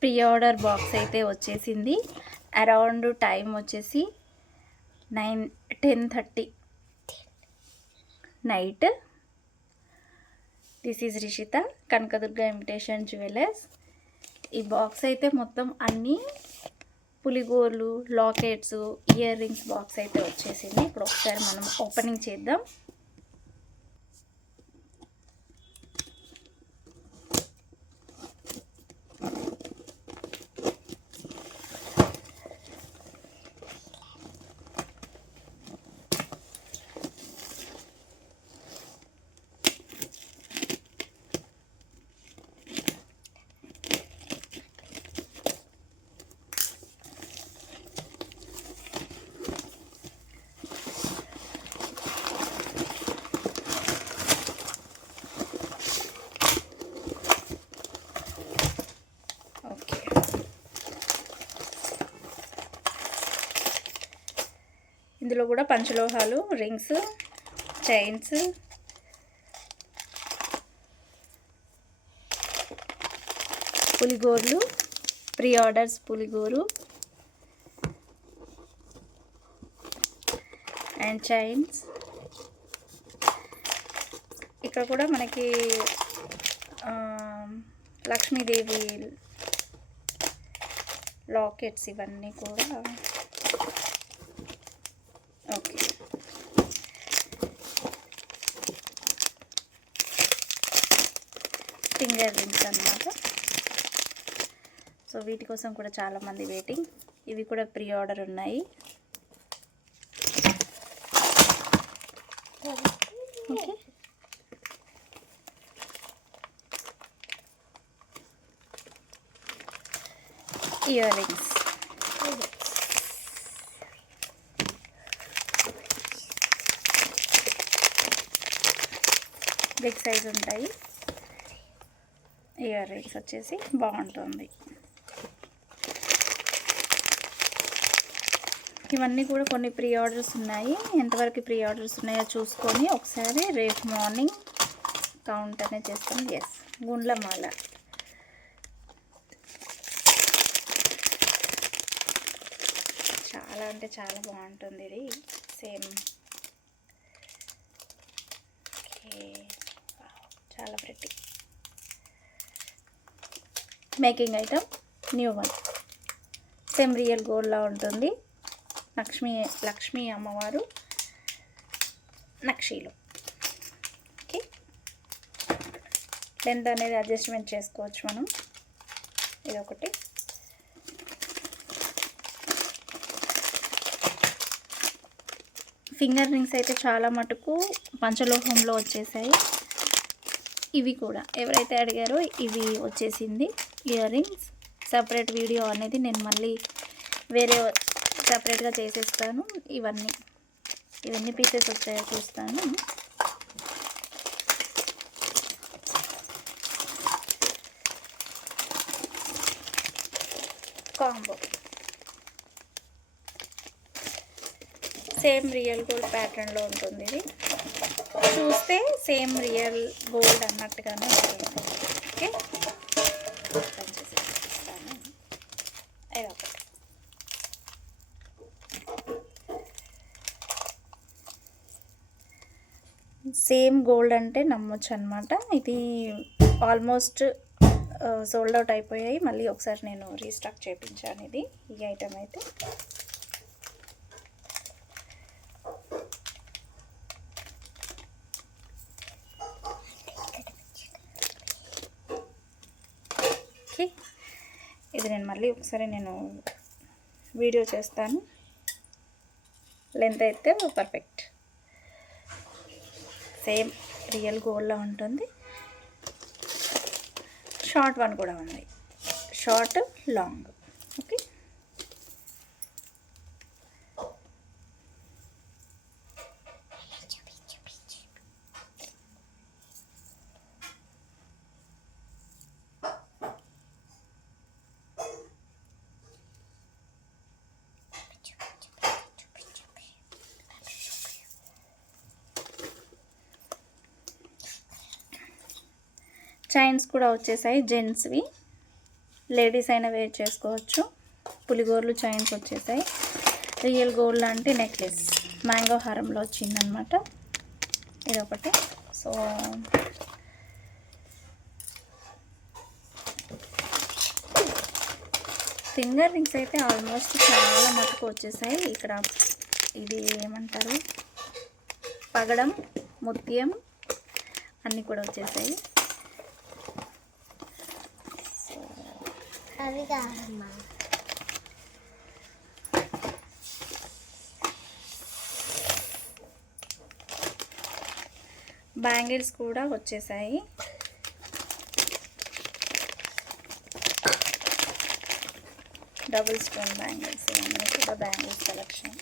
Pre order box అయితే వచ్చేసింది. Around time వచ్చేసి 10:30 night. This is Rishitha, Kanakadurga imitation jewellers. ఈ బాక్స్ అయితే మొత్తం అన్నీ పులిగోర్లు, లాకెట్స్, ఇయర్ రింగ్స్ బాక్స్ అయితే వచ్చేసింది. ఇప్పుడు ఒకసారి మనం ఓపెనింగ్ చేద్దాం. ఇందులో కూడా పంచలోహాలు, రింగ్స్, చైన్స్, పులిగోర్లు, ప్రీ ఆర్డర్స్ పులిగోరు అండ్ చైన్స్. ఇక్కడ కూడా మనకి లక్ష్మీదేవి లాకెట్స్ ఇవన్నీ కూడా. ఓకే, ఫింగర్ రింగ్స్ అన్నమాట. సో వీటి కోసం కూడా చాలామంది వెయిటింగ్. ఇవి కూడా ప్రీ ఆర్డర్ ఉన్నాయి. Okay, ear rings. Big size ఉంటాయి. ఇయర్ రింగ్స్ వచ్చేసి బాగుంటుంది. ఇవన్నీ కూడా కొన్ని ప్రీ ఆర్డర్స్ ఉన్నాయి. ఎంతవరకు ప్రీ ఆర్డర్స్ ఉన్నాయో చూసుకొని ఒకసారి రేపు మార్నింగ్ కౌంట్ అనేది చేస్తాం. ఎస్, గుండ్లమాల. చాలా అంటే చాలా బాగుంటుంది ఇది. సేమ్ చాలా pretty making item, new one. Same real గోల్డ్లా ఉంటుంది. లక్ష్మీ అమ్మవారు నక్షీలు. ఓకే, లెంత్ అనేది అడ్జస్ట్మెంట్ చేసుకోవచ్చు మనం. ఇదొకటి. ఫింగర్ రింగ్స్ అయితే చాలా మటుకు పంచలోహంలో వచ్చేసాయి. ఇవి కూడా ఎవరైతే అడిగారో ఇవి వచ్చేసింది ఇయర్ రింగ్స్. సపరేట్ వీడియో అనేది నేను మళ్ళీ వేరే సపరేట్గా చేసేస్తాను. ఇవన్నీ పీసెస్ వచ్చాయో చూస్తాను. కాంబో సేమ్ రియల్ గోల్డ్ ప్యాటర్న్లో ఉంటుంది. ఇది చూస్తే సేమ్ రియల్ గోల్డ్ అన్నట్టుగానే ఉంటుంది. ఓకే, ఒకటి సేమ్ గోల్డ్ అంటే నమ్మొచ్చు అనమాట. ఇది ఆల్మోస్ట్ సోల్డ్ అవుట్ అయిపోయాయి. మళ్ళీ ఒకసారి నేను రీస్టాక్ చేయించాను ఇది, ఈ ఐటమ్ అయితే. ఓకే, ఇది నేను మళ్ళీ ఒకసారి వీడియో చేస్తాను. లెంత్ అయితే పర్ఫెక్ట్ సేమ్ రియల్ గోల్డ్లా ఉంటుంది. షార్ట్ వన్ కూడా ఉంది, షార్ట్ లాంగ్. ఓకే, చైన్స్ కూడా వచ్చేసాయి జెంట్స్వి. లేడీస్ అయినా వేర్ చేసుకోవచ్చు. పులిగోర్లు చైన్స్ వచ్చేసాయి. రియల్ గోల్డ్ లాంటి నెక్లెస్ మ్యాంగో హారంలో వచ్చిందనమాట ఇదొకటి. సో ఫింగర్ రింగ్స్ అయితే ఆల్మోస్ట్ చాలా మటుకు వచ్చేసాయి. ఇక్కడ ఇది ఏమంటారు, పగడం, ముత్యం అన్నీ కూడా వచ్చేసాయి. బ్యాంగిల్స్ కూడా వచ్చేసాయి. డబుల్ స్టోన్ బ్యాంగిల్స్, ఇవన్నీ కూడా బ్యాంగిల్స్ కలెక్షన్.